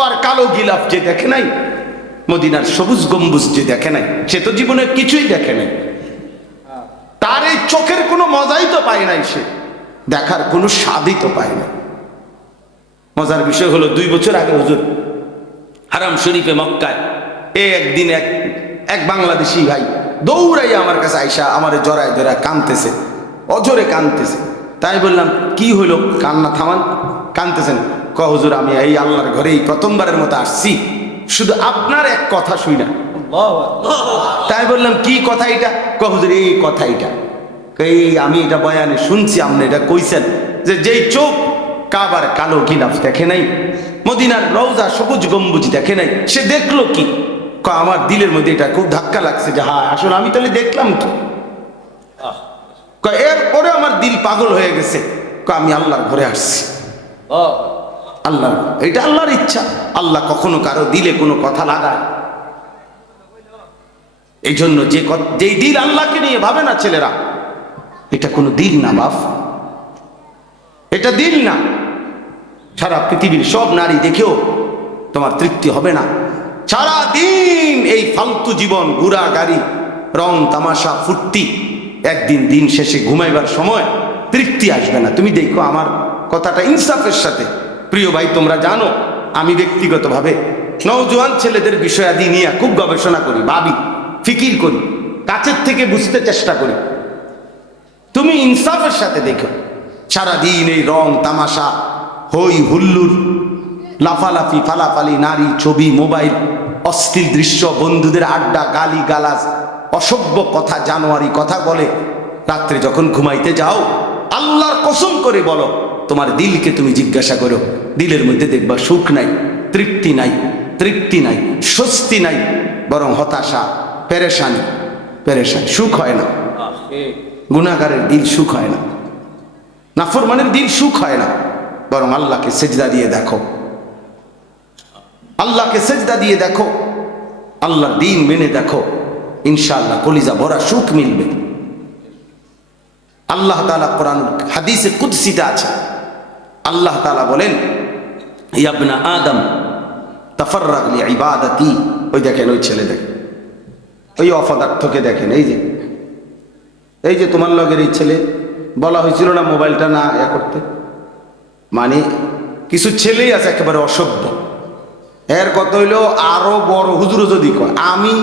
কাবার কালো গিলাফ যে দেখে নাই, মদিনার সবুজ গম্বুজ যে দেখে নাই, সে তো জীবনে কিছুই দেখে নাই। তার এই চোখের কোনো মজাই তো পায় নাই, সে দেখার কোনো স্বাদই তো পায় না। মজার বিষয় হলো 2 বছর আগে হুজুর হারাম শরীফে মক্কায় একদিন এক বাংলাদেশি ভাই দৌড়াইয়া আমার কাছে আইসা আমারে জড়ায় জড়ায় কাঁদতেছে, অজরে কাঁদতেছে। তাই বললাম কি হইল, কান্না থামান, কাঁদতেছেন? হুজুর আমি এই আল্লাহর ঘরে এই প্রথমবারের মতো আসছি, শুধু আপনার এক কথা শুই না। তাই বললাম কি কথা এটা? হুজুর এই কথা এটা, এই আমি এটা বয়ানে শুনছি, আপনি এটা কইছেন যে যেই চোখ কাবার কালো গিলাফ দেখে নাই, মদিনার রওজা সবুজ গম্বুজ দেখে নাই, সে দেখলো কি? আমার দিলের মধ্যে এটা খুব ধাক্কা লাগছে যে হ্যাঁ আসলে আমি তাহলে দেখলাম কি। এরপরে আমার দিল পাগল হয়ে গেছে, আমি আল্লাহর ঘরে আসছি। আল্লাহ, এটা আল্লাহর ইচ্ছা। আল্লাহ কখনো কারো দিলে কোনো কথা লাগায়? এই জন্য যেই দিল আল্লাহকে নিয়ে ভাবে না ছেলেরা, এটা কোনো দিল না বাপ, এটা দিল না। সারা পৃথিবীর সব নারী দেখেও তোমার তৃপ্তি হবে না। সারা দিন এই ফালতু জীবন, ঘোরা গাড়ি, রং তামাশা, ফুর্তি, একদিন দিন শেষে ঘুমাইবার সময় তৃপ্তি আসবে না। তুমি দেখো আমার কথাটা ইনসাফের সাথে, প্রিয় ভাই তোমরা জানো আমি ব্যক্তিগতভাবে নওজোয়ান ছেলেদের বিষয়াদি নিয়ে খুব গবেষণা করি, ভাবি, ফিকির করি, কাছের থেকে বুঝতে চেষ্টা করি। তুমি ইনসাফের সাথে দেখো সারাদিন এই রং তামাশা, হই হুল্লুর, লাফালাফি, ফালাফালি, নারী, ছবি, মোবাইল, অশ্লীল দৃশ্য, বন্ধুদের আড্ডা, গালি গালাজ, অসভ্য কথা, জানোয়ারি কথা বলে। রাত্রে যখন ঘুমাইতে যাও আল্লাহর কসম করে বলো, তোমার দিলকে তুমি জিজ্ঞাসা করো, দিলের মধ্যে দেখবা সুখ নাই, তৃপ্তি নাই, তৃপ্তি নাই, স্বস্তি নাই, বরং হতাশা, পেরেশানি, পেরেশানি, সুখ হয় না। গুনাহগারের দিল সুখ হয় না, নাফরমানের দিল সুখ হয় না। বরং আল্লাহকে সেজদা দিয়ে দেখো, আল্লাহকে সেজদা দিয়ে দেখো, আল্লাহর দিন মেনে দেখো, ইনশাআল্লাহ কলিজা ভরা সুখ মিলবে। আল্লাহ তাআলা কোরআন হাদিসে কুদসিতে আছে, আল্লাহ তাআলা বলেন ইয়া ইবনা আদম তাফাররাগ লিইবাদাতি। ওই দেখেন ওই ছেলে, দেখেন ওই অপদার্থকে দেখেন, এই যে তোমার লগের এই ছেলে, বলা হয়েছিল না মোবাইলটা না করতে, মানে কিছু ছেলেই আছে একেবারে অসভ্য। এর কথা হইল আরো বড় হুজুরও যদি কয়, আমি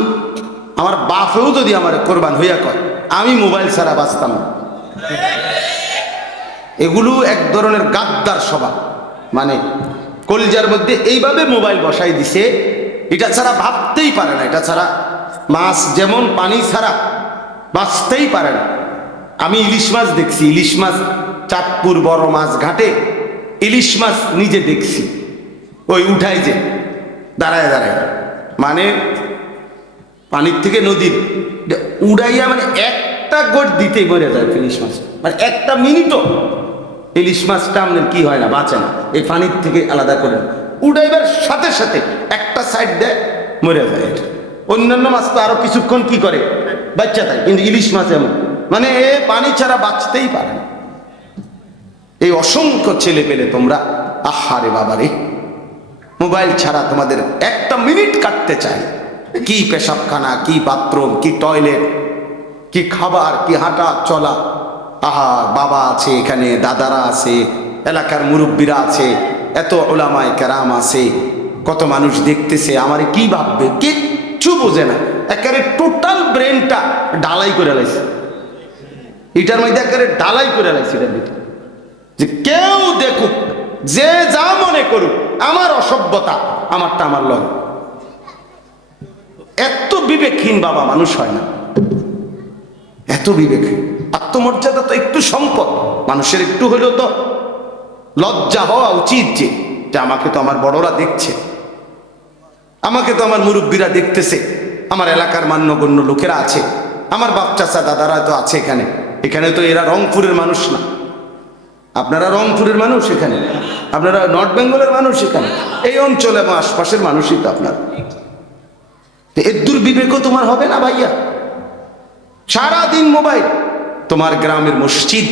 আমার বাপেও যদি আমার কোরবান হইয়া কয় আমি মোবাইল ছাড়া বাঁচতাম না। এগুলো এক ধরনের গাদ্দার স্বভাব, মানে কলিজার মধ্যে এইভাবে মোবাইল বসাই দিছে, এটা ছাড়া ভাবতেই পারে না, এটা ছাড়া মাছ যেমন পানি ছাড়া বাঁচতেই পারে না। আমি ইলিশ মাছ দেখছি, ইলিশ মাছ চাঁদপুর বড় মাছ ঘাটে ইলিশ মাছ নিজে দেখছি, ওই উঠাই যে দাঁড়ায় দাঁড়ায়, মানে পানির থেকে নদীর উড়াইয়া, মানে একটা গোট দিতেই মরে যায় ইলিশ মাছ, মানে একটা মিনিটও ইলিশ মাছটা আমাদের কি হয় না, বাঁচে না, এই পানির থেকে আলাদা করে উড়াইবার সাথে সাথে একটা সাইড দেয় মরে যায়। এটা অন্যান্য মাছ তো আরো কিছুক্ষণ কি করে বাচ্চা থাকে, কিন্তু ইলিশ মাছ এমন, মানে এ পানি ছাড়া বাঁচতেই পারে না। এই অসংখ্য ছেলে পেলে তোমরা, আহারে বাবারে, মোবাইল ছাড়া তোমাদের একটা মিনিট কাটতে চায়, কি পেশাবখানা, কি বাথরুম, কি টয়লেট, কি খাবার, কি হাঁটা চলা। আহা, বাবা আছে এখানে, দাদারা আছে, এলাকার মুরব্বীরা আছে, এত ওলামায়ে কেরাম আছে, কত মানুষ দেখতেছে, আমারে কি ভাববে, কিচ্ছু বোঝে না। একেবারে টোটাল ব্রেনটা ডালাই করে লাইছে, এটার মধ্যে একেবারে ডালাই করে লাইছে এটার ভিতরে, যে কেউ দেখুক, যে যা মনে করুক, আমার অসভ্যতা আমারটা আমার লয়। এত বিবেকহীন বাবা মানুষ হয় না, এত বিবেকহীন। আত্মমর্যাদা তো একটু সম্পদ, মানুষের একটু হলেও তো লজ্জা হওয়া উচিত যে আমাকে তো আমার বড়রা দেখছে, আমাকে তো আমার মুরব্বীরা দেখতেছে, আমার এলাকার মান্যগণ্য লোকেরা আছে, আমার বাপ চাচা দাদারা তো আছে এখানে, এখানে তো এরা রংপুরের মানুষ না, আপনারা রংপুরের মানুষ, এখানে আপনারা নর্থ বেঙ্গলের মানুষ, এখানে এই অঞ্চলে এবং আশপাশের মানুষই তো আপনার। এর দুর্বিবেকও তোমার হবে না ভাইয়া? সারাদিন মোবাইল, তোমার গ্রামের মসজিদ,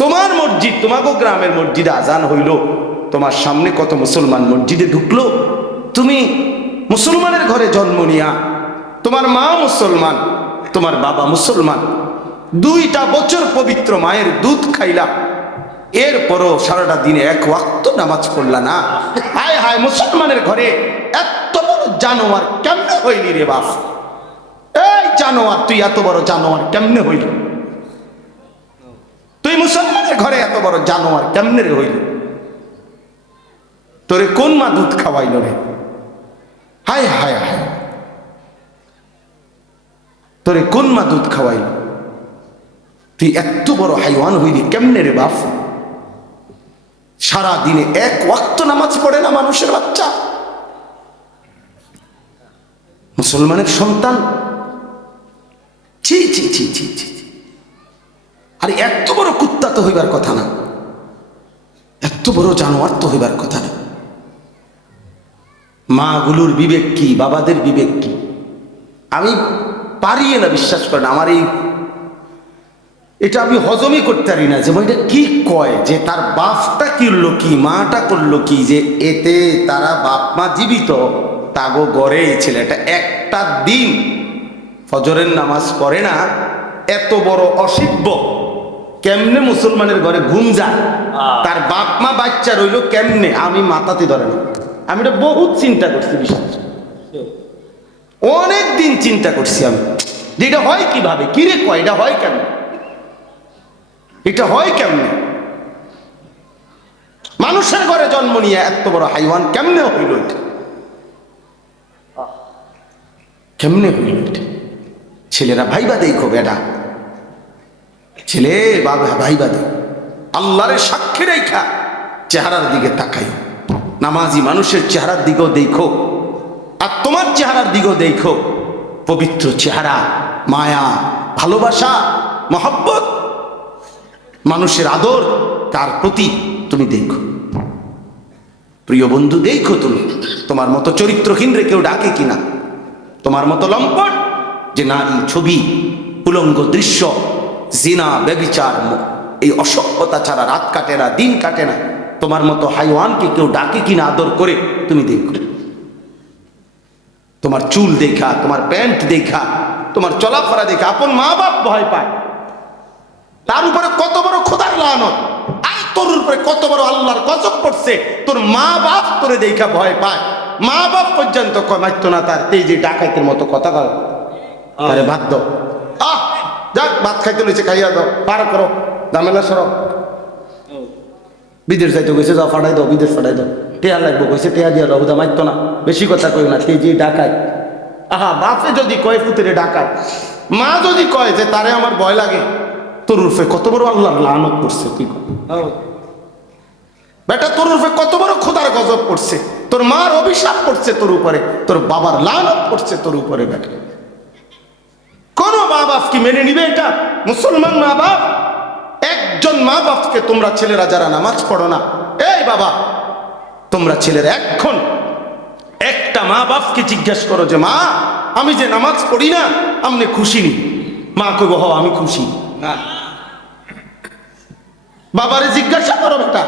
তোমার মসজিদ, তোমাকেও গ্রামের মসজিদে আজান হইল, তোমার সামনে কত মুসলমান মসজিদে ঢুকলো, তুমি মুসলমানের ঘরে জন্ম নিয়া, তোমার মা মুসলমান, তোমার বাবা মুসলমান, 2টা বছর পবিত্র মায়ের দুধ খাইলা, এরপরও সারাটা দিনে এক ওয়াক্ত নামাজ পড়লা না। হায় হায়, মুসলমানের ঘরে এত বড় জানোয়ার কেমনে হইলি রে বাপ? এই জানোয়ার, তুই এত বড় জানোয়ার কেমনে হইল? তুই মুসলমানের ঘরে এত বড় জানোয়ার কেমনে রে হইল? তোরে কোন মা দুধ খাওয়াইল রে? হায় হায় হায়, তোরে কোন মা দুধ খাওয়াইল? তুই এত বড় হাইওয়ান হইলি কেমনে রে বাপ? সারা দিনে এক ওয়াক্ত নামাজ পড়ে না মানুষের বাচ্চা, মুসলমানের সন্তান। ছি ছি ছি ছি ছি। আরে এত বড় কুত্তা তো হইবার কথা না, এত বড় জানোয়ার তো হইবার কথা না। মাগুলোর বিবেক কি, বাবাদের বিবেক কি? আমি পারি না বিশ্বাস করেন, আমার এটা আমি হজমই করতে পারি না যে এটা কি কয়, যে তার বাপটা করলো কি, মাটা করলো কি, যে এতে তারা বাপ মা জীবিত, তাগো গড়ে এই ছেলেটা একটা দিন ফজরের নামাজ পড়ে না, এত বড় অসিব্য। কেমনে মুসলমানের ঘরে ঘুম যায়, তার বাপ মা বাচ্চা রইল কেমনে, আমি মাথাতে ধরে না। আমি এটা বহুত চিন্তা করছি, বিশ্বাস অনেক দিন চিন্তা করছি আমি, যে এটা হয় কিভাবে, কিরে কয় এটা হয় কেমন, এটা হয় কেমনে? মানুষের ঘরে জন্ম নিয়ে এত বড় হাইওয়ান কেমনে হইল? এটা কেমনে হইল? এটা ছেলেরা ভাইবা দেখো বেটা, ছেলে বাবা ভাইবা দে, আল্লাহরে সাক্ষী রেখা চেহারার দিকে তাকাই, নামাজি মানুষের চেহারার দিকেও দেখো, আর তোমার চেহারার দিকেও দেখো, পবিত্র চেহারা, মায়া, ভালোবাসা, মহব্বত, মানুষের আদর, তার প্রতি তুমি দেখো। প্রিয় বন্ধু, দেখো তুমি তোমার মতো চরিত্রহীন রে কেউ ডাকে কিনা, তোমার মতো লম্পট যে নারী ছবি, উলঙ্গ দৃশ্য, জিনা, ব্যভিচার, এই অসভ্যতা ছাড়া রাত কাটে না, দিন কাটে না, তোমার মতো হাইওয়ানকে কেউ ডাকে কিনা আদর করে, তুমি দেখো। তোমার চুল দেখা, তোমার প্যান্ট দেখা, তোমার চলাফেরা দেখা আপন মা বাপ ভয় পায়, তার উপরে কত বড় খোদার লানত, আর তোর উপরে কত বড় আল্লাহর গজব পড়ছে, তোর মা বাপ তোরে দেখা ভয় পায়, মা বাপ পর্যন্ত মারতো না তার, এই যে ডাকাইতের মতো কথা বল, আরে ভাত দাও, যাক ভাত খাইতে লইছে, খাইয়া দাও, পার করো, ঝামেলা সরো। বিদেশ যাইতে গেছে, যাও ফাটাই দাও, বিদেশ ফাটাই দাও, টেয়া লাগবো কইছে, টেয়া দিয়া দাও, হুদা মারতো না, বেশি কথা কই না, তে যে ডাকাই। আহা, বাপে যদি কয় পুতুরে ডাকায়, মা যদি কয় যে তারে আমার ভয় লাগে, তোর উর্ফে কত বড় আল্লাহর লানত পড়ছে, তুই বেটা, তোর উর্ফে কত বড় খোদার গজব পড়ছে, তোর মার অভিশাপ পড়ছে তোর উপরে, তোর বাবার লানত পড়ছে তোর উপরে। বেটা, কোন মা বাপ কি মেনে নিবে এটা? মুসলমান মা বাপ, একজন মা বাপকে তোমরা ছেলেরা যারা নামাজ পড়ো না, এই বাবা তোমরা ছেলেরা এখন একটা মা বাপকে জিজ্ঞাসা করো যে মা আমি যে নামাজ পড়ি না, আপনি খুশি নি? মা কইব হ আমি খুশি। না, বাবারে জিজ্ঞাসা করো বেটা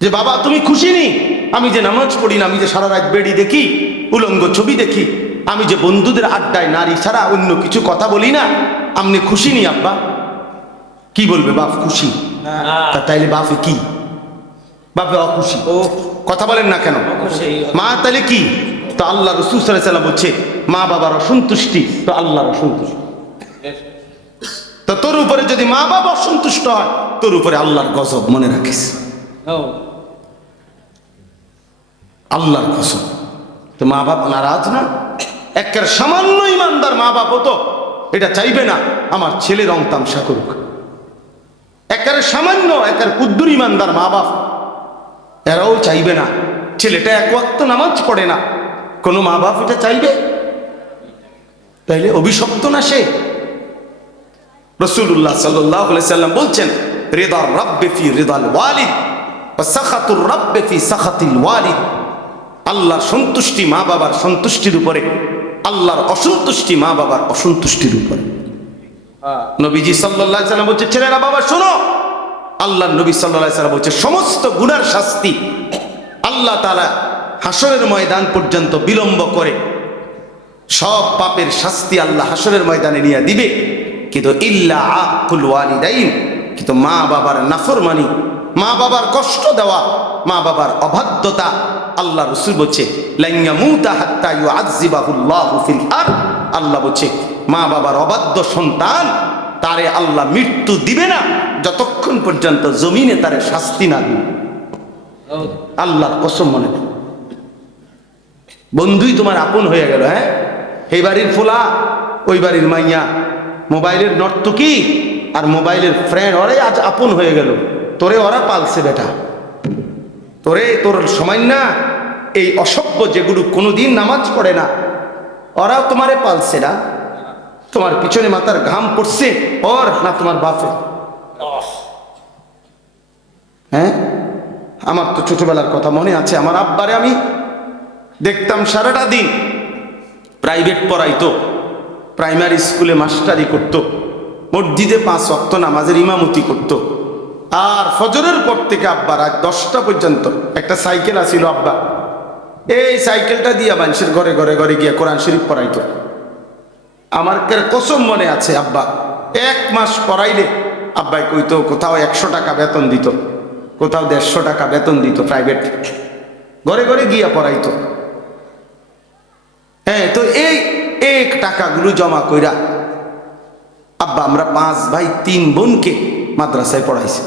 যে বাবা তুমি খুশি নি আমি যে নামাজ পড়ি না, আমি যে সারা রাত বেড়ি দেখি, উলঙ্গ ছবি দেখি, আমি যে বন্ধুদের আড্ডায় নারী ছাড়া অন্য কিছু কথা বলি না, আপনি খুশি নি আব্বা? কি বলবে? বাপ খুশি। তাইলে বাপে কি? বাপে অখুশি। কথা বলেন না কেন? মা তাহলে কি? তো আল্লাহ রাসূল সাল্লাল্লাহু আলাইহি ওয়াসাল্লাম বলছে মা বাবার অসন্তুষ্টি তো আল্লাহর অসন্তুষ্টি। তো তোর উপরে যদি মা বাবা অসন্তুষ্ট হয়, তোর উপরে আল্লাহর গজব, মনে রাখিস, আল্লাহর গজব। তো মা বাপ নারাজ না, একের সামান্য ইমানদার মা বাপ তো এটা চাইবে না আমার ছেলে রং তামসা করুক। একের সামান্য, একের কুদ্দুর ইমানদার মা বাপ এরাও চাইবে না ছেলেটা এক ওয়াক্ত নামাজ পড়ে না, কোন মা বাপ এটা চাইবে? তাইলে অভিশপ্ত না সে? রাসূলুল্লাহ সাল্লাল্লাহু আলাইহি সাল্লাম বলছেন রিদার রাব্বি ফি রিদাল ওয়ালিদ ওয়া সাখাতুর রাব্বি ফি সাখাতিল ওয়ালিদ। আল্লাহর সন্তুষ্টি মা বাবার সন্তুষ্টির উপরে, আল্লাহর অসন্তুষ্টি মা বাবার অসন্তুষ্টির উপরে। নবীজি সাল্লাল্লাহু আলাইহি সাল্লাম বলছে ছেলেরা বাবা শোনো, আল্লাহ নবী সাল্লাল্লাহু আলাইহি ওয়াসাল্লাম বলছে সমস্ত গুনার শাস্তি আল্লাহ তাআলা হাসরের ময়দান পর্যন্ত বিলম্ব করে, সব পাপের শাস্তি আল্লাহ হাসরের ময়দানে নিয়ে দিবে, কিন্তু ইল্লা আকুল ওয়ালিদাইন, কিন্তু মা বাবার নাফরমানি, মা বাবার কষ্ট দেওয়া, মা বাবার অবাধ্যতা, আল্লাহ রাসূল বলছে লান ইয়ামুতা হাত্তা ইউআযযিবাহুল্লাহু ফিল আরদ, আল্লাহ বলছে মা বাবার অবাধ্য সন্তান তারে আল্লাহ মৃত্যু দিবে না যতক্ষণ পর্যন্ত জমিনে তারে শাস্তি না দিবে। আল্লাহর কসম, মনে নেই বন্ধুই তোমার আপন হয়ে গেল। হ্যাঁ, এই বাড়ির ফোলা, ওই বাড়ির মাইয়া, মোবাইলের নর্তকী আর মোবাইলের ফ্রেন্ড, ওরাই আজ আপন হয়ে গেল। তোরে ওরা পালছে বেটা, তোরে তোর সময় না এই অসভ্য যেগুলো কোনোদিন নামাজ পড়ে না, ওরাও তোমারে পালছে না। তোমার পিছনে মাথার ঘাম পড়ছে ওর না তোমার বাপে? হ্যাঁ, আমার তো ছোটবেলার কথা মনে আছে, আমার আব্বারে আমি দেখতাম সারাটা দিন প্রাইভেট পড়াইতো, প্রাইমারি স্কুলে মাস্টারি করতো, মসজিদে 5 ওয়াক্ত নামাজের ইমামতি করতো, আর ফজরের পর থেকে আব্বা রাত 10টা পর্যন্ত একটা সাইকেল আছিল আব্বা, এই সাইকেলটা দিয়ে মানুষের ঘরে ঘরে ঘরে গিয়ে কোরআন শরীফ পড়াইতো। আমার কসম মনে আছে, আব্বা 1 মাস পড়াইলে আব্বাই কইতো কোথাও 100 টাকা বেতন দিত, কোথাও 150 টাকা বেতন দিত, প্রাইভেট ঘরে ঘরে গিয়া পড়াইতো। হ্যাঁ, তো এই টাকাগুলো জমা কইরা আব্বা আমরা 5 ভাই 3 বোনকে মাদ্রাসায় পড়াইছে,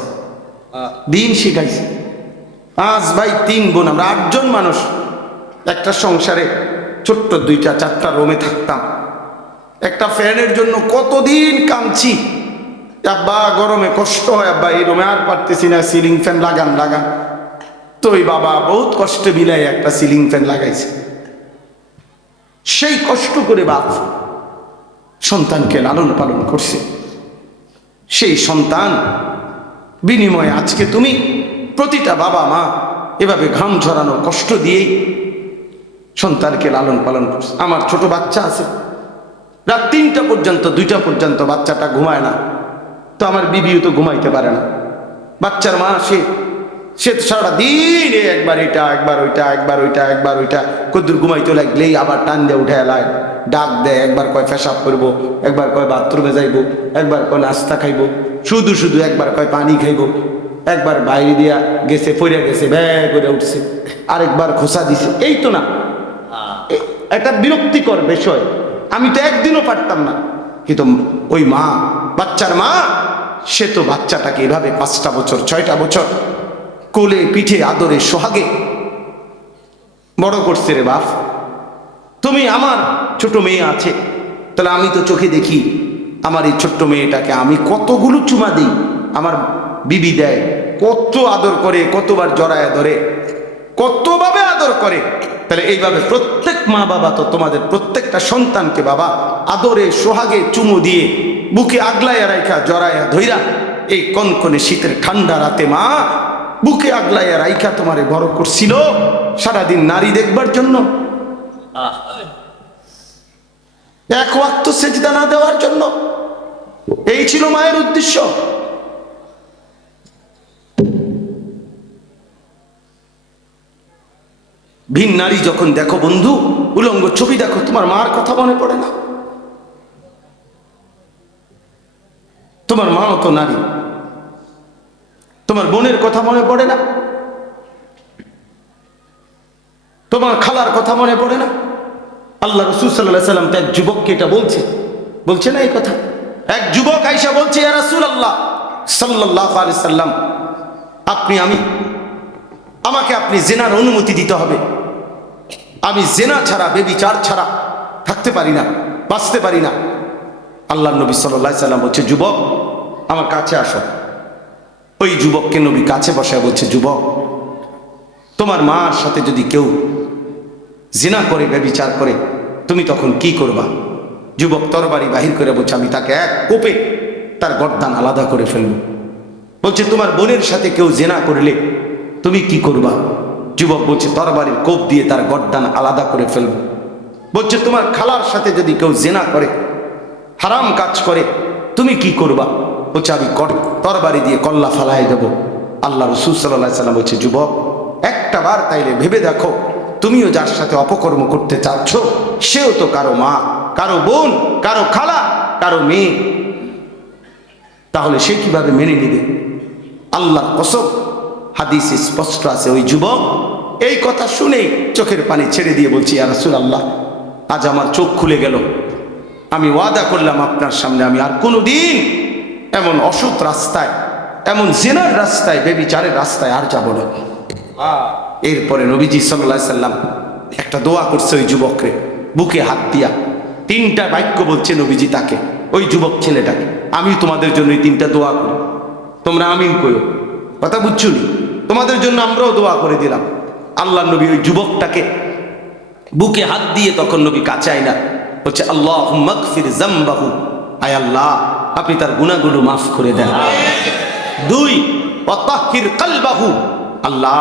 দিন শিখাইছে। 5 ভাই 3 বোন, আমরা 8 জন মানুষ একটা সংসারে, ছোট্ট 2টা 4টা রুমে থাকতাম। একটা ফ্যানের জন্য কতদিন কামছি, আব্বা গরমে কষ্ট হয়, আব্বা এই রুমে আর পারতেছি না, সিলিং ফ্যান লাগান লাগান। তো ওই বাবা বহুত কষ্টে বিলাই একটা সিলিং ফ্যান লাগাইছে। সেই কষ্ট করে বাপ সন্তানকে লালন পালন করছে, সেই সন্তান বিনিময়ে আজকে তুমি প্রতিটা বাবা মা এভাবে ঘাম ঝরানো কষ্ট দিয়েই সন্তানকে লালন পালন করছে। আমার ছোট বাচ্চা আছে, রাত 3টা পর্যন্ত 2টা পর্যন্ত বাচ্চাটা ঘুমায় না, তো আমার বিবিও তো ঘুমাইতে পারে না। বাচ্চার মা সে সারা দিন একবার এটা একবার ওইটা একবার ওইটা একবার ওইটা, কদ্দুর ঘুমাইতে লাগলেই আবার টান দিয়ে উঠে এলায়, ডাক দেয়, একবার কয় পেশাব করবো, একবার কয় বাথরুমে যাইবো, একবার কয় নাস্তা খাইবো, শুধু শুধু একবার কয় পানি খাইবো, একবার বাইরে দিয়া গেছে পড়ে গেছে ব্যাগ করে উঠছে, আরেকবার খোসা দিছে। এই তো না, একটা বিরক্তিকর বিষয়। আমি তো একদিনও পারতাম না, কিন্তু ওই মা, বাচ্চার মা, সে তো বাচ্চাটাকে এভাবে 5টা বছর 6টা বছর কোলে পিঠে আদরে সোহাগে বড় করছে। রে বাপ, তুমি, আমার ছোট মেয়ে আছে, তাহলে আমি তো চোখে দেখি আমার এই ছোট্ট মেয়েটাকে আমি কতগুলো চুমা দিই, আমার বিবি দেয়, কত আদর করে, কতবার জড়ায় ধরে, কতভাবে আদর করে। তাহলে এইভাবে প্রত্যেক মা বাবা তো তোমাদের প্রত্যেকটা সন্তানকে বাবা আদরে সোহাগে চুমু দিয়ে বুকে আগলাইয়া রাইখা জড়াইয়া ধইরা, এই কনকনে শীতের ঠান্ডা রাতে মা বুকে আগলাইয়া রাইখা তোমারে বড় করছিল সারাদিন নারী দেখবার জন্য, 1 ওয়াক্ত সেজদা না দেওয়ার জন্য। এই ছিল মায়ের উদ্দেশ্য। ভিন নারী যখন দেখো বন্ধু, উলঙ্গ ছবি দেখো, তোমার মার কথা মনে পড়ে না? তোমার মাও তো নারী, তোমার বোনের কথা মনে পড়ে না? তোমার খালার কথা মনে পড়ে না? আল্লাহ রাসূল সাল্লাল্লাহু আলাইহি ওয়াসাল্লাম তো এক যুবককে এটা বলছে না এই কথা। এক যুবক আয়েশা বলছে, ইয়া রাসূলুল্লাহ সাল্লাল্লাহু আলাইহি সাল্লাম, আমাকে আপনি জিনার অনুমতি দিতে হবে। আমি জিনা ছাড়া, ব্যভিচার ছাড়া থাকতে পারি না, বাঁচতে পারি না। আল্লাহর নবী সাল্লাল্লাহু আলাইহি সাল্লাম বলছে, যুবক আমার কাছে আসো। ওই যুবককে নবী কাছে বসায় বলছে, যুবক তোমার মার সাথে যদি কেউ জিনা করে, ব্যভিচার করে, তুমি তখন কি করবা? যুবক তরবারি বাহির করে বলছে, আমি তাকে এক কোপে তার গর্দান আলাদা করে ফেলবো। বলছে, তোমার বোনের সাথে কেউ জিনা করলে তুমি কি করবা? যুবক বলছে, তরবারির কোপ দিয়ে তার গর্দান আলাদা করে ফেলবো। বলছে, তোমার খালার সাথে যদি কেউ জিনা করে, হারাম কাজ করে, তুমি কি করবা? বলছে আমি তরবারি দিয়ে কল্লা ফালাই দেব। আল্লাহ রাসূল সাল্লাল্লাহু আলাইহি সাল্লাম বলছে, যুবক একটা বার তাইলে ভেবে দেখো, তুমিও যার সাথে অপকর্ম করতে চাচ্ছ সেও তো কারো মা, কারো বোন, কারো খালা, কারো মেয়ে, তাহলে সে কিভাবে মেনে নিবে? আল্লাহর কসম, হাদিসে স্পষ্ট আছে। ওই যুবক এই কথা শুনেই চোখের পানি ছেড়ে দিয়ে বলছি, ইয়া রাসূলুল্লাহ, আজ আমার চোখ খুলে গেল। আমি ওয়াদা করলাম আপনার সামনে আমি আর কোনোদিন এমন অসৎ রাস্তায়, এমন জিনার রাস্তায়, বেবিচারের রাস্তায় আর যাব না। এরপরে নবীজি সাল্লাল্লাহু আলাইহি সাল্লাম একটা দোয়া করছে ওই যুবকরে, বুকে হাত দিয়া 3টা বাক্য বলছে নবীজি তাকে, ওই যুবক ছেলেটাকে, আমি তোমাদের জন্য এই 3টা দোয়া করি, তোমরা আমিন কইও। কথা বুঝছো নি? তোমাদের জন্য আমরাও দোয়া করে দিলাম। আল্লাহ নবী ওই যুবকটাকে বুকে হাত দিয়ে তখন নবী কাছে না বলছে, আল্লাহুম্মা গফির যামবাহু, আয় আল্লাহ আপনি তার গুনাহগুলো মাফ করে দেন। 2, ওয়া তাহহির কলবাহু, আল্লাহ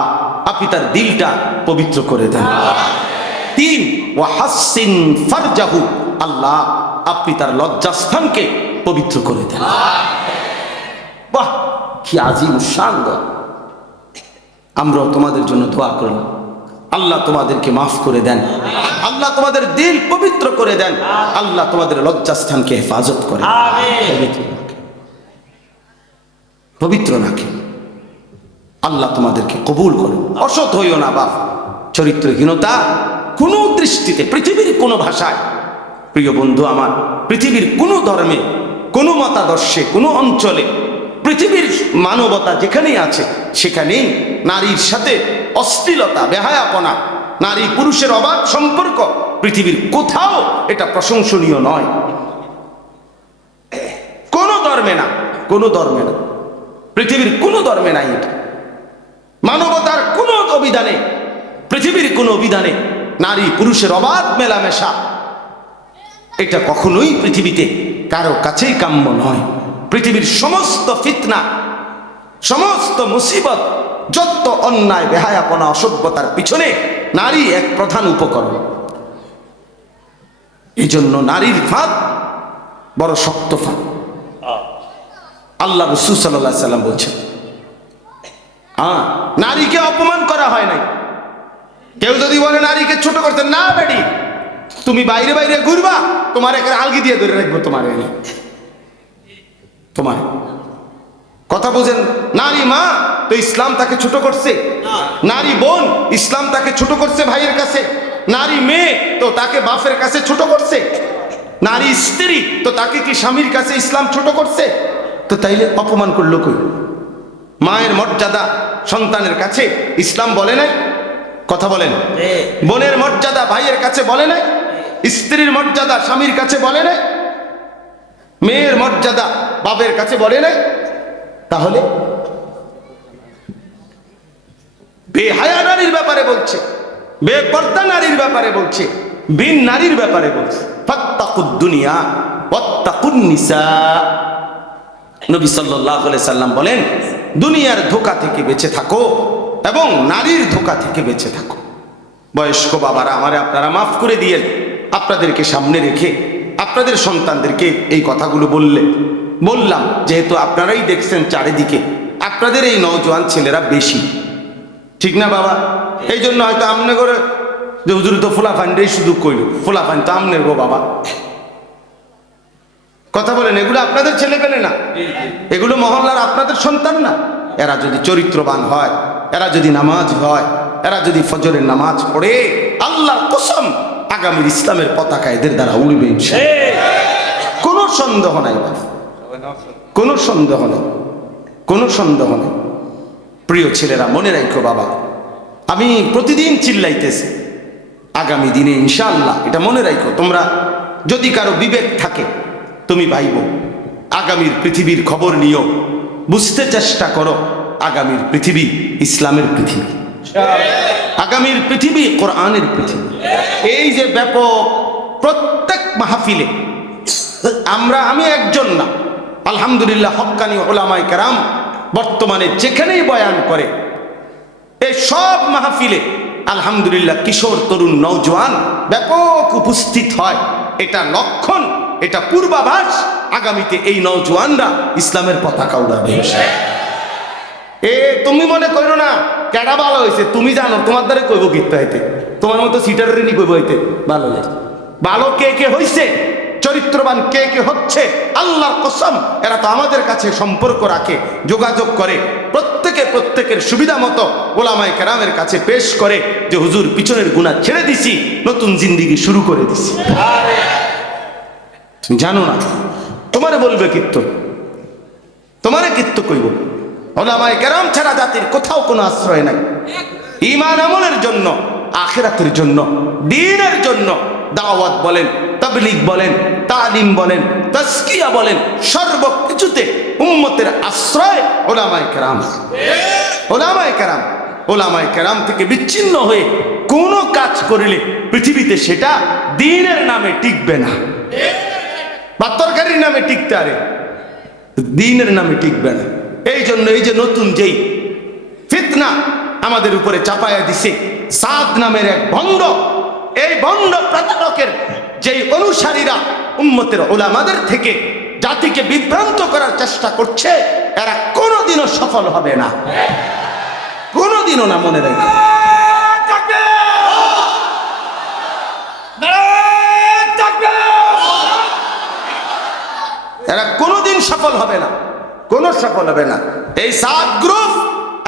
আপনি তার দিলটা পবিত্র করে দেন। 3, ওয়া হাসসিন ফারজাহু, আল্লাহ আপনি তার লজ্জাস্থানকে পবিত্র করে দেন। বাহ, কি আজিম শান! আমরাও তোমাদের জন্য দোয়া করলাম, আল্লাহ তোমাদেরকে মাফ করে দেন, আল্লাহ তোমাদের দিল পবিত্র করে দেন, আল্লাহ তোমাদের লজ্জাস্থানকে হেফাজত করে। পবিত্র নাকি আল্লাহ তোমাদেরকে কবুল করুন। অসৎ হইও না বাপ, চরিত্রহীনতা কোনো দৃষ্টিতে, পৃথিবীর কোনো ভাষায়, প্রিয় বন্ধু আমার, পৃথিবীর কোনো ধর্মে, কোনো মতাদর্শে, কোনো অঞ্চলে, পৃথিবীর মানবতা যেখানেই আছে সেখানেই নারীর সাথে অশ্লীলতা, বেহায়াপনা, নারী পুরুষের অবাধ সম্পর্ক পৃথিবীর কোথাও এটা প্রশংসনীয় নয়। কোনো ধর্মে না, কোনো ধর্মে না, পৃথিবীর কোনো ধর্মে নাই এটা। মানবতার কোনো অভিধানে, পৃথিবীর কোনো অভিধানে নারী পুরুষের অবাধ মেলামেশা এটা কখনোই পৃথিবীতে কারো কাছেই কাম্য নয়। পৃথিবীর সমস্ত ফিতনা, সমস্ত মুসিবত, যত অন্যায়, বেহায়াপনা, অসভ্যতার পিছনে নারী এক প্রধান উপকরণ। এই জন্য নারীর ফাঁদ বড় শক্ত ফাঁদ। আল্লাহ রাসূল সাল্লাল্লাহু আলাইহি সাল্লাম বলছেন, নারীকে অপমান করা হয় নাই। কেউ যদি বলে নারীকে ছোট করতে, না বেডি, তুমি বাইরে বাইরে ঘুরবা, তোমার এখানে আলগি দিয়ে ধরে রাখবো, তোমার এনে তোমার কথা বুঝেন। নারী মা তো ইসলাম তাকে ছোট করছে, নারী বোন ইসলাম তাকে ছোট করছে ভাইয়ের কাছে, নারী মেয়ে তো তাকে বাপের কাছে ছোট করছে, নারী স্ত্রী তো তাকে কি স্বামীর কাছে ইসলাম ছোট করছে? তো তাইলে অপমান করলো কই? মায়ের মর্যাদা সন্তানের কাছে ইসলাম বলে নাই? কথা বলেন। বোনের মর্যাদা ভাইয়ের কাছে বলে নাই? স্ত্রীর মর্যাদা স্বামীর কাছে বলে নাই? মেয়ের মর্যাদা বাপের কাছে বলে নাই? তাহলে বেহায়া নারীর ব্যাপারে বলছে, বেপর্দা নারীর ব্যাপারে বলছে, বিন নারীর ব্যাপারে বলছে, ফাত্তাকুদ দুনিয়া ওয়াত্তাকুন নিসা। নবী সাল্লাল্লাহু আলাইহি সাল্লাম বলেন, দুনিয়ার ধোঁকা থেকে বেঁচে থাকো এবং নারীর ধোঁকা থেকে বেঁচে থাকো। বয়স্ক বাবারা আমারে আপনারা মাফ করে দিয়েন, আপনাদেরকে সামনে রেখে আপনাদের সন্তানদেরকে এই কথাগুলো বললাম, যেহেতু আপনারাই দেখছেন চারিদিকে আপনাদের এই নওজোয়ান ছেলেরা বেশি, ঠিক না বাবা? এই জন্য হয়তো আমনে করে যে হুজুর তো ফোলাফানটাই শুধু কইল, ফোলাফান তো আমনের গো বাবা। কথা বলেন, এগুলো আপনাদের ছেলে পেলে না, এগুলো মহল্লার আপনাদের সন্তান না? এরা যদি চরিত্রবান হয়, এরা যদি নামাজ হয়, এরা যদি ফজরের নামাজ পড়ে, আল্লাহর কসম আগামীর ইসলামের পতাকা এদের দ্বারা উড়বে ইনশাআল্লাহ। কোনো সন্দেহ নাই, কোনো সন্দেহ নেই, কোনো সন্দেহ নেই। প্রিয় ছেলেরা মনে রাখো বাবা, আমি প্রতিদিন চিল্লাইতেছি, আগামী দিনে ইনশাআল্লাহ এটা মনে রাখো। তোমরা যদি কারো বিবেক থাকে, তুমি ভাইবো আগামীর পৃথিবীর খবর নিও, বুঝতে চেষ্টা করো আগামীর পৃথিবী ইসলামের পৃথিবী, আগামীর পৃথিবী কোরআনের পৃথিবী। এই যে ব্যাপক প্রত্যেক মাহফিলে আমি একজন না, আলহামদুলিল্লাহ হক্কানি উলামায়ে কেরাম বর্তমানে যেখানেই বয়ান করে, এই সব মাহফিলে আলহামদুলিল্লাহ কিশোর তরুণ নওজোয়ান ব্যাপক উপস্থিত হয়। এটা লক্ষণ, এটা পূর্বাভাস আগামীতে এই নওজোয়ানরা ইসলামের পতাকা উড়াবে। তুমি মনে করো না কেডা ভালো হয়েছে, তুমি জানো তোমার দ্বারা কইব গীতা হইতে, তোমার মতো সিটারের নি কইব হইতে ভালো হয়েছে। ভালো কে কে হইছে, চরিত্রবান কে কে হচ্ছে, আল্লাহর কসম এরা তো আমাদের কাছে সম্পর্ক রাখে, যোগাযোগ করে, প্রত্যেকের সুবিধা মতো ওলামায়ে কেরামের কাছে পেশ করে যে হুজুর পিছনের গুনাহ ছেড়ে দিছি, নতুন জিন্দেগি শুরু করে দিছি। তুমি জানো না, তোমারে বলবে কীর্ত, তোমারে কীর্ত কইব। ওলামায়ে কেরাম ছাড়া জাতির কোথাও কোনো আশ্রয় নাই। ঈমান আমলের জন্য, আখিরাতের জন্য, দ্বীনের জন্য দাওয়াত বলেন, তাবলীগ বলেন, তালিম বলেন, তাজকিয়া বলেন, সর্বকিছুতে উম্মতের আশ্রয় ওলামায়ে কেরাম। ওলামায়ে কেরাম, ওলামায়ে কেরাম থেকে বিচ্ছিন্ন হয়ে কোনো কাজ করিলে পৃথিবীতে সেটা দ্বীনের নামে টিকবে না। বাতরকারীর নামে টিকতে আরে, দ্বীনের নামে টিকবে না। এই জন্য এই যে নতুন যেই ফিতনা আমাদের উপরে চাপায়া দিছে, সাদ নামের এক ভণ্ড, এই ভণ্ড প্রতারকের যেই অনুসারীরা উম্মতের উলামাদের থেকে জাতিকে বিভ্রান্ত করার চেষ্টা করছে, এরা কোনোদিনও সফল হবে না, কোনোদিনও না। মনে রাখবে, এরা কোনোদিন সফল হবে না, কোনো সফল হবে না। এই সাদ গ্রুপ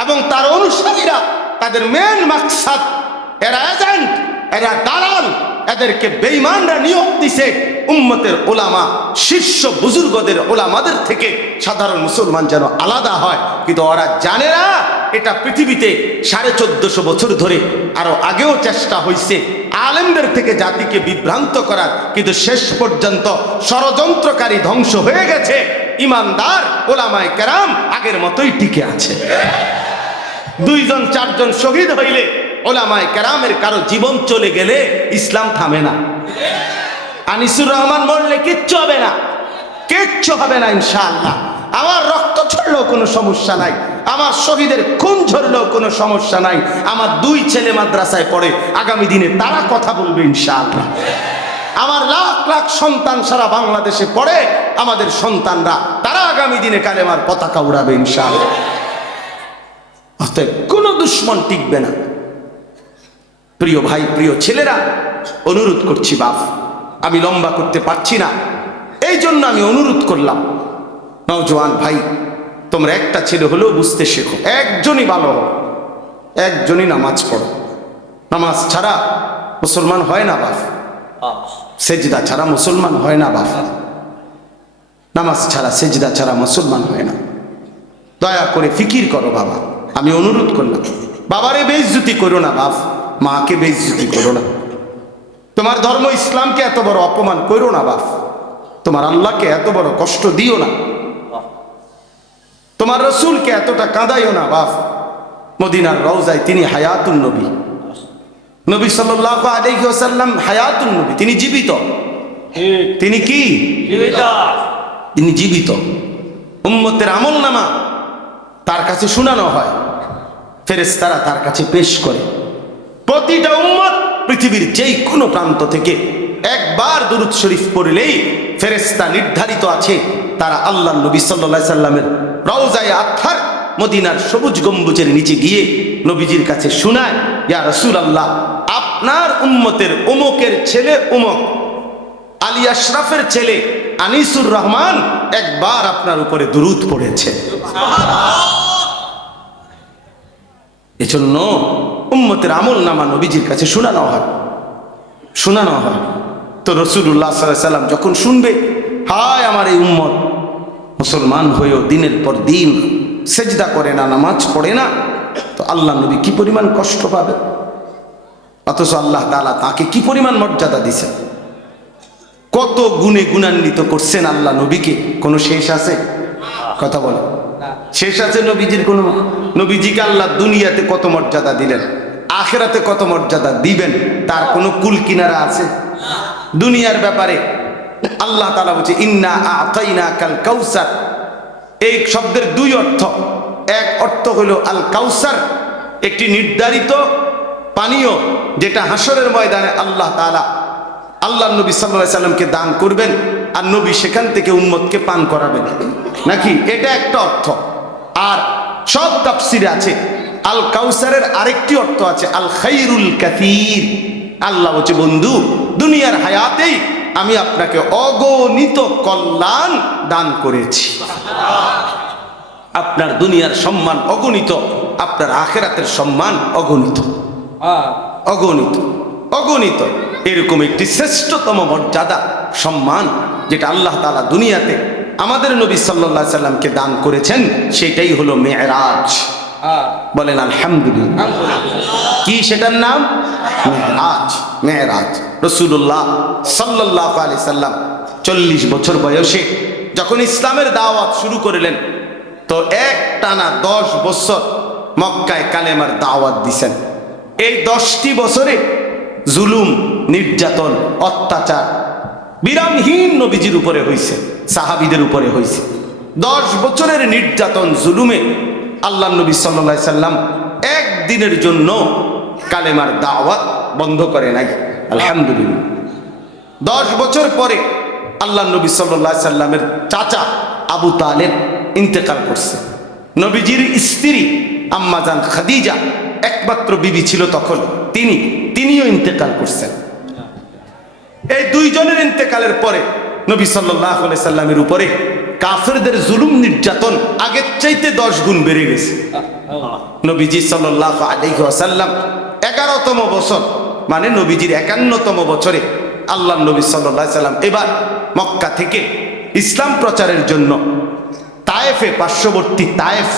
এবং তার অনুসারীরা, তাদের মেন মাকসাদ, এরা এজেন্ট, এরা দালাল, এদেরকে বেঈমানরা নিয়োগ দিছে উম্মতের ওলামা, শীর্ষ বুজুর্গদের ওলামাদের থেকে সাধারণ মুসলমান যেন আলাদা হয়। কিন্তু ওরা জানে না এটা পৃথিবীতে 1450 বছর ধরে, আরো আগেও চেষ্টা হয়েছে আলেমদের থেকে জাতিকে বিভ্রান্ত করার, কিন্তু শেষ পর্যন্ত ষড়যন্ত্রকারী ধ্বংস হয়ে গেছে। ইমানদার ওলামায়ে কেরাম আগের মতোই টিকে আছে। 2জন 4জন শহীদ হইলে, ওলামায়ে কেরামের কারো জীবন চলে গেলে ইসলাম থামে না। আনিসুর রহমান মরলে কিচ্ছু হবে না, কিচ্ছু হবে না ইনশাআল্লাহ। আমার রক্ত ঝরলেও কোনো সমস্যা নাই, আমার শহীদের খুন ঝরলেও কোনো সমস্যা নাই। আমার 2 ছেলে মাদ্রাসায় পড়ে, আগামী দিনে তারা কথা বলবে ইনশাআল্লাহ। আমার লাখ লাখ সন্তান সারা বাংলাদেশে পড়ে, আমাদের সন্তানরা তারা আগামী দিনে কালেমার পতাকা উড়াবে ইনশাআল্লাহ। অতএব কোনো দুশ্মন টিকবে না। প্রিয় ভাই, প্রিয় ছেলেরা, অনুরোধ করছি বাপ, আমি লম্বা করতে পারছি না, এই জন্য আমি অনুরোধ করলাম, নওজোয়ান ভাই, তোমরা একটা ছেলে হলেও বুঝতে শেখো, একজনই ভালো হও, একজনই নামাজ পড়ো। নামাজ ছাড়া মুসলমান হয় না বাপ, সেজদা ছাড়া মুসলমান হয় না বাপ, নামাজ ছাড়া সেজদা ছাড়া মুসলমান হয় না। দয়া করে ফিকির করো বাবা, আমি অনুরোধ করলাম। বাবারে বেইজ্জতি করো না বাপ, মাকে বেইজ্জতি করো না, তোমার ধর্ম ইসলামকে এত বড় অপমান করো না বাপ, তোমার আল্লাহকে এত বড় কষ্ট দিও না, তোমার রসুলকে এতটা কাঁদাইও না বাপ। মদিনার রওজায় তিনি হায়াতুন নবী, নবী সাল্লাল্লাহু আলাইহি ওয়াসাল্লাম হায়াতুন নবী, তিনি জীবিত। তিনি কি জীবিত? তিনি জীবিত। উম্মতের আমলনামা তার কাছে শোনানো হয়, ফেরেশতারা তার কাছে পেশ করে। প্রতিটা উম্মত পৃথিবীর যেই কোনো প্রান্ত থেকে একবার দুরূদ শরীফ পড়লেই ফেরেশতা নির্ধারিত আছে, তারা আল্লাহর নবী সাল্লাল্লাহু আলাইহি সাল্লামের রওজায়ে আতহার মদিনার সবুজ গম্বুজের নিচে গিয়ে নবীজির কাছে শোনায়, ইয়া রাসূলুল্লাহ, আপনার উম্মতের অমুকের ছেলে অমুক, আলী আশরাফের ছেলে আনিসুর রহমান একবার আপনার উপরে দুরূদ পড়েছে। এজন্য উম্মতের আমলনামা নবীজির কাছে শোনানো হয়, শোনানো হয়। তো রাসূলুল্লাহ সাল্লাল্লাহু আলাইহি সাল্লাম যখন শুনবে, হায় আমার এই উম্মত মুসলমান হয়েও দিনের পর দিন সেজদা করে না, নামাজ পড়ে না, তো আল্লাহ নবী কি পরিমাণ কষ্ট পাবে, অথচ আল্লাহ তাআলা তাকে কি পরিমাণ মর্যাদা দিয়েছেন, কত গুণে গুণান্বিত করছেন আল্লাহ নবীকে, কোনো শেষ আছে? কথা বলে শেষ আছে নবীজির? কোনো নবীজিকে আল্লাহ দুনিয়াতে কত মর্যাদা দিলেন, আখিরাতে কত মর্যাদা দিবেন, তার কোনো কুল কিনারা আছে? দুনিয়ার ব্যাপারে আল্লাহ তাআলা বলছে, ইন্না আ'তাইনাকাল কাউসার। এই শব্দের 2 অর্থ। এক অর্থ হলো আল কাউসার, একটি নির্ধারিত পানীয় যেটা হাসরের ময়দানে আল্লাহ তাআলা আল্লাহ নবী সাল্লাল্লাহু আলাইহি সাল্লামকে দান করবেন। আর নবী সেখান থেকে উম্মতকে পান করাবেন, নাকি? এটা একটা অর্থ। আর সব তাফসিরে আছে আল কাউসারের আরেকটি অর্থ আছে আল খাইরুল কাসীর। আল্লাহ বলছে, বন্ধু, দুনিয়ার হায়াতেই আমি আপনাকে অগণিত কল্যাণ দান করেছি। আপনার দুনিয়ার সম্মান অগণিত, আপনার আখিরাতের সম্মান অগণিত, অগণিত, অগণিত। এরকম একটি শ্রেষ্ঠতম মর্যাদা, সম্মান, যেটা আল্লাহ তাআলা দুনিয়াতে আমাদের নবী সাল্লাল্লাহু আলাইহি সাল্লামকে দান করেছেন, সেটাই হলো মেরাজ। বলেন আলহামদুলিল্লাহ। কি সেটার নাম? মেরাজ। মেরাজ। রাসূলুল্লাহ সাল্লাল্লাহু আলাইহি সাল্লাম 40 বছর বয়সে যখন ইসলামের দাওয়াত শুরু করলেন, তো একটানা 10 বছর মক্কায় কালেমার দাওয়াত দিছেন। এই 10টি বছরে জুলুম, নির্যাতন, অত্যাচার বিরামহীন নবীজির উপরে হয়েছে, সাহাবীদের উপরে হয়েছে। 10 বছরের নির্যাতন, জুলুমে আল্লাহ নবী সাল্লাল্লাহু আলাইহি সাল্লাম একদিনের জন্য কালেমার দাওয়াত বন্ধ করে নাই। আলহামদুলিল্লাহ। 10 বছর পরে আল্লাহ নবী সাল্লাল্লাহু আলাইহি সাল্লামের চাচা আবু তালেব ইন্তেকাল করছে। নবীজির স্ত্রী আম্মাজান খাদিজা, একমাত্র বিবি ছিল তখন, তিনিও ইন্তেকাল করছেন। এই দুইজনের ইন্তেকালের পরে নবী সাল্লাল্লাহু আলাইহি সাল্লামের উপরে কাফেরদের জুলুম, নির্যাতন আগের চাইতে 10 গুণ বেড়ে গেছে। নবীজি সাল্লাল্লাহু আলাইহি ওয়াসাল্লাম 11তম বছর, মানে নবীজির 51তম বছরে আল্লাহ নবী সাল্লাল্লাহু আলাইহি সাল্লাম এবার মক্কা থেকে ইসলাম প্রচারের জন্য তায়েফে, পার্শ্ববর্তী তায়েফ,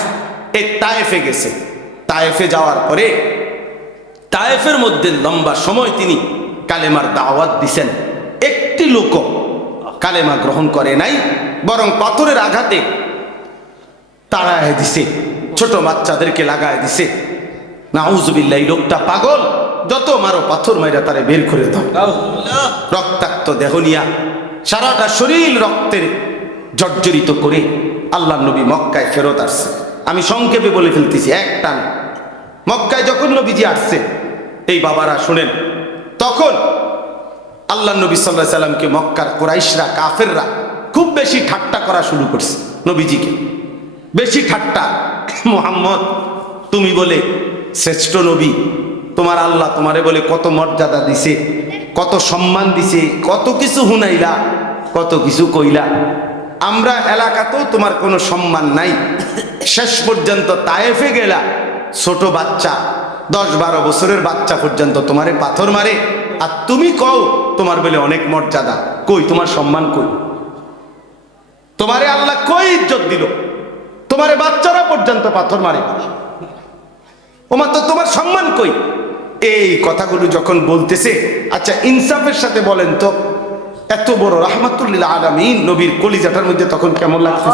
এই তায়েফে গেছে। তায়েফে যাওয়ার পরে তায়েফের মধ্যে লম্বা সময় তিনি কালেমার দাওয়াত দিছেন। একটি লোক কালেমা গ্রহণ করে নাই, বরং পাথরের আঘাতে তাড়ায় দিছে, ছোট বাচ্চাদেরকে লাগায় দিছে। নাউজুবিল্লাহ, এই লোকটা পাগল, যত মারো পাথর মাইরা তারে বের করে দাও। রক্তাক্ত দেহ নিয়া সারাটা শরীর রক্তের জর্জরিত করে আল্লাহ নবী মক্কায় ফেরত আসছে। আমি সংক্ষেপে বলে ফেলতেছি, একটা মক্কায় যখন নবীজি আসছে, এই বাবারা শুনেন, তখন আল্লাহ নবী সাল্লাল্লাহু আলাইহি সাল্লামকে মক্কার কুরাইশরা, কাফেররা খুব বেশি ঠাট্টা করা শুরু করছে। নবীজিকে বেশি ঠাট্টা। মুহাম্মদ, তুমি বলে শ্রেষ্ঠ নবী, তোমার আল্লাহ তোমারে বলে কত মর্যাদা দিছে, কত সম্মান দিছে, কত কিছু হুনাইলা, কত কিছু কইলা। আমরা এলাকাতেও তোমার কোনো সম্মান নাই। শেষ পর্যন্ত তায়েফে গেলা, ছোট বাচ্চা, 10-12 বছরের বাচ্চা পর্যন্ত তোমারে পাথর মারে, আর তুমি কও তোমার বলে অনেক মর্যাদা। কই তোমার সম্মান? কই তোমারে আল্লাহ কই ইজ্জত দিল? তোমারে বাচ্চারা পর্যন্ত পাথর মারে, ওমা, তো তোমার সম্মান কই? এই কথাগুলো যখন বলতেছে, আচ্ছা ইনসাফের সাথে বলেন তো, এত বড় রাহমাতুল লিল আলামিন নবীর কলিজাটার মধ্যে তখন কেমন লাগছে?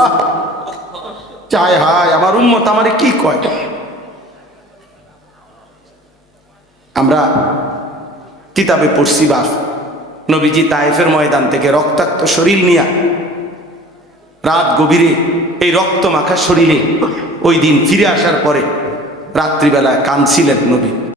চায় হায় আমার উম্মত আমারে কি কয়। আমরা কিতাবে পড়ছি, বাপ নবীজি তায়েফের ময়দান থেকে রক্তাক্ত শরীর নিয়া রাত গভীরে এই রক্ত মাখা শরীরে ওই দিন ফিরে আসার পরে রাত্রিবেলায় কাঁদছিলেন নবী।